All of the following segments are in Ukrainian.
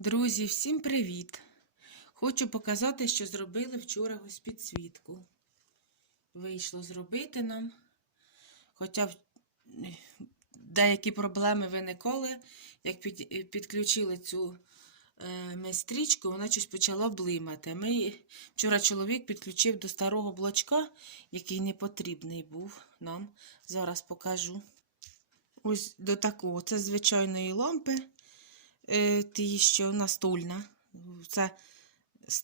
Друзі, всім привіт! Хочу показати, що зробили вчора ось підсвітку. Вийшло зробити нам. Хоча деякі проблеми виникали, як підключили цю е, вона щось почала блимати. Ми, вчора чоловік підключив до старого блочка, який не потрібний був нам. Зараз покажу. Ось до такого. Це звичайної лампи ті, що настольна. Це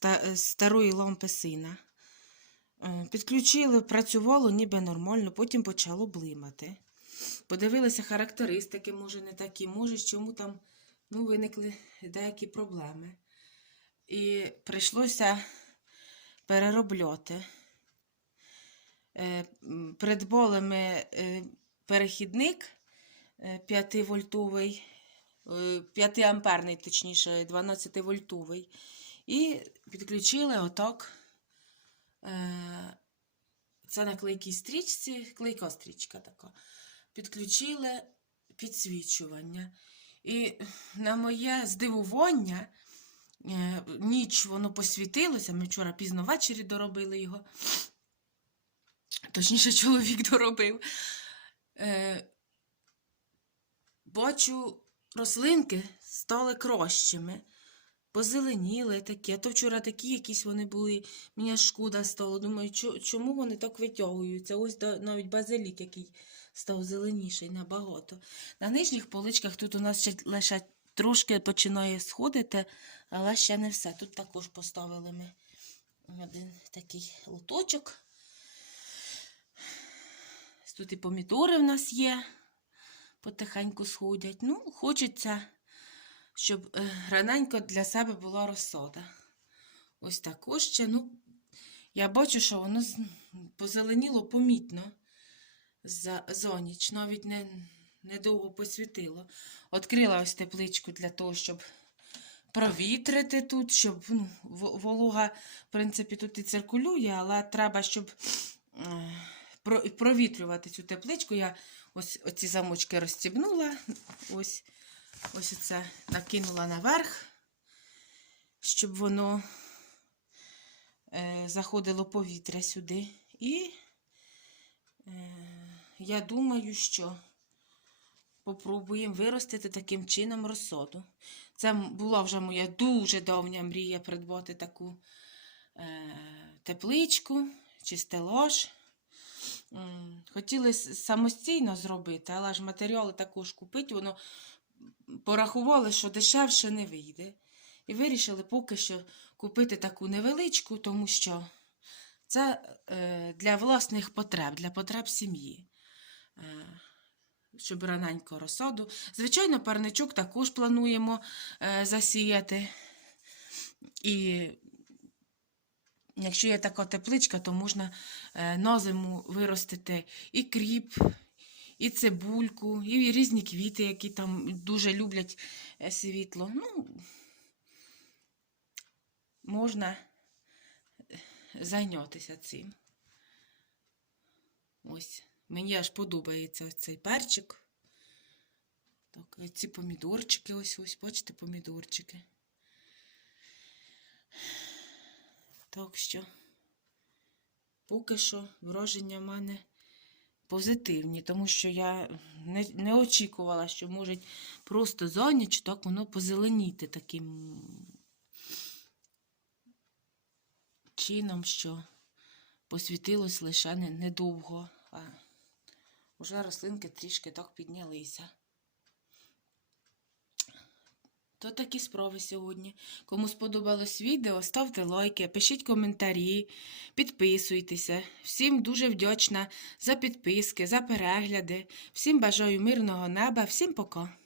е, старої лампи сина. Е, Підключили, працювало ніби нормально, потім почало блимати. Подивилися характеристики, може, не такі, може, чому там ну, виникли деякі проблеми. І прийшлося переробляти. Е, Придбали ми е, перехідник 5-вольтовий, 5 амперний, точніше, 12 вольтовий. І підключили отак. е, Це на клейкій стрічці, клейка стрічка така. Підключили підсвічування. І на моє здивування, е, ніч воно посвітилося. Ми вчора пізно ввечері доробили його. Точніше, чоловік доробив. Е, Бачу, рослинки стали кращими, позеленіли такі. А то вчора такі якісь вони були, мені шкода стало. Думаю, чому вони так витягуються? Ось навіть базилік, який став зеленіший набагато. На нижніх поличках тут у нас ще лише трошки починає сходити, але ще не все. Тут також поставили ми один такий лоточок. Тут і помідори в нас є потихеньку сходять. Ну, хочеться, щоб е, раненько для себе була розсода. Ось також ще, ну, я бачу, що воно позеленіло помітно за, за навіть не, недовго посвітило. Открила ось тепличку для того, щоб провітрити тут, щоб ну, волога, в принципі, тут і циркулює, але треба, щоб провітрювати цю тепличку. Я ось оці замочки розстібнула, ось, ось оце накинула наверх, щоб воно е, заходило повітря сюди. І е, я думаю, що попробуємо виростити таким чином розсоду. Це була вже моя дуже давня мрія придбати таку е, тепличку чи стелаж. Хотіли самостійно зробити, але ж матеріали також купити, воно порахували, що дешевше не вийде. І вирішили поки що купити таку невеличку, тому що це е, для власних потреб, для потреб сім'ї. Е, щоб раненько розсаду. Звичайно, парничок також плануємо е, засіяти. І якщо є така тепличка, то можна е, на зиму виростити і кріп, і цибульку, і різні квіти, які там дуже люблять е, світло. Ну, можна е, зайнятися цим. Ось, мені аж подобається цей перчик. Так, ці помідорчики, ось ось, бачите, помідорчики. Так що, поки що враження в мене позитивні, тому що я не, не очікувала, що може просто за ніч так воно позеленіти таким чином, що посвітилось лише не- недовго, а вже рослинки трішки так піднялися. То такі справи сьогодні. Кому сподобалось відео, ставте лайки, пишіть коментарі, підписуйтеся. Всім дуже вдячна за підписки, за перегляди. Всім бажаю мирного неба, всім пока.